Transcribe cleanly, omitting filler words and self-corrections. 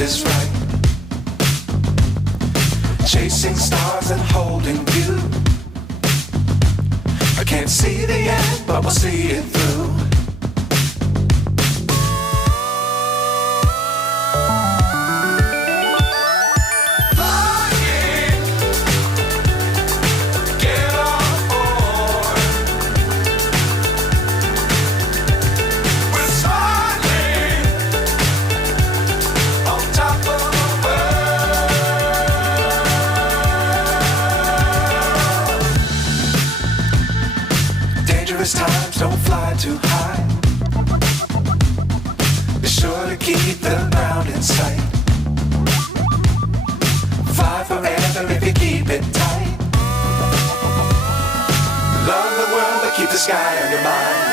is right. Chasing stars and holding you. I can't see the end, but we'll see it through. Times don't fly too high. Be sure to keep the ground in sight. Fly forever if you keep it tight. Love the world but keep the sky on your mind.